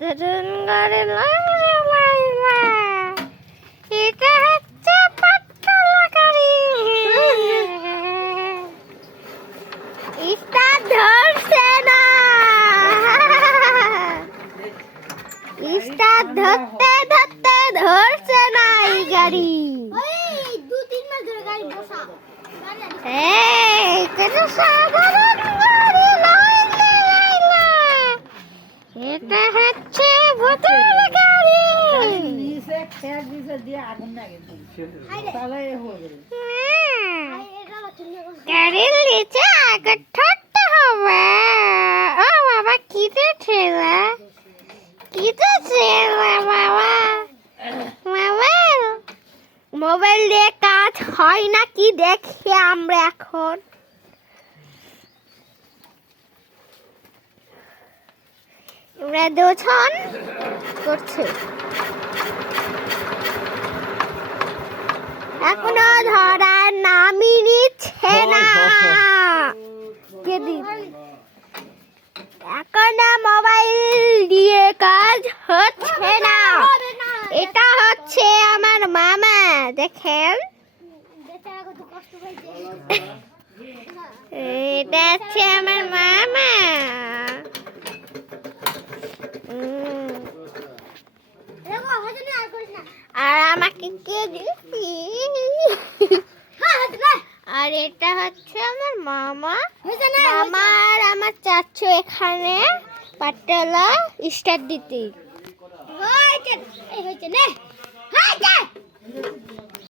এটা হচ্ছে পাটতলা গাড়ি। স্টার্ট ধরছে না, স্টার্ট ধরতে ধরতে ধরছে না এই গাড়ি। এটা সাধারণ গাড়ি নয়, এটা হচ্ছে ভূতের গাড়ি। গাড়ির নিচে আগে ঠকতে হবে। ও বাবা, কিতে ছেলে, কিতে ছেলে বাবা। মোবাইল দিয়ে কাজ হয় না কি দেখি আমরা এখন। আমরা দুজন করছে, এখনো ধরার নামই নিচ্ছে না। এখনো মোবাইল দিয়ে কাজ হচ্ছে না। এটা হচ্ছে আমার মামা, দেখেন। এটা হচ্ছে আমার মামা। আর আমাকে কে দিয়েছি। আর এটা হচ্ছে আমার মামা, মামা আর আমার চাচু এখানে পাটতলা স্টার্ট দিতে।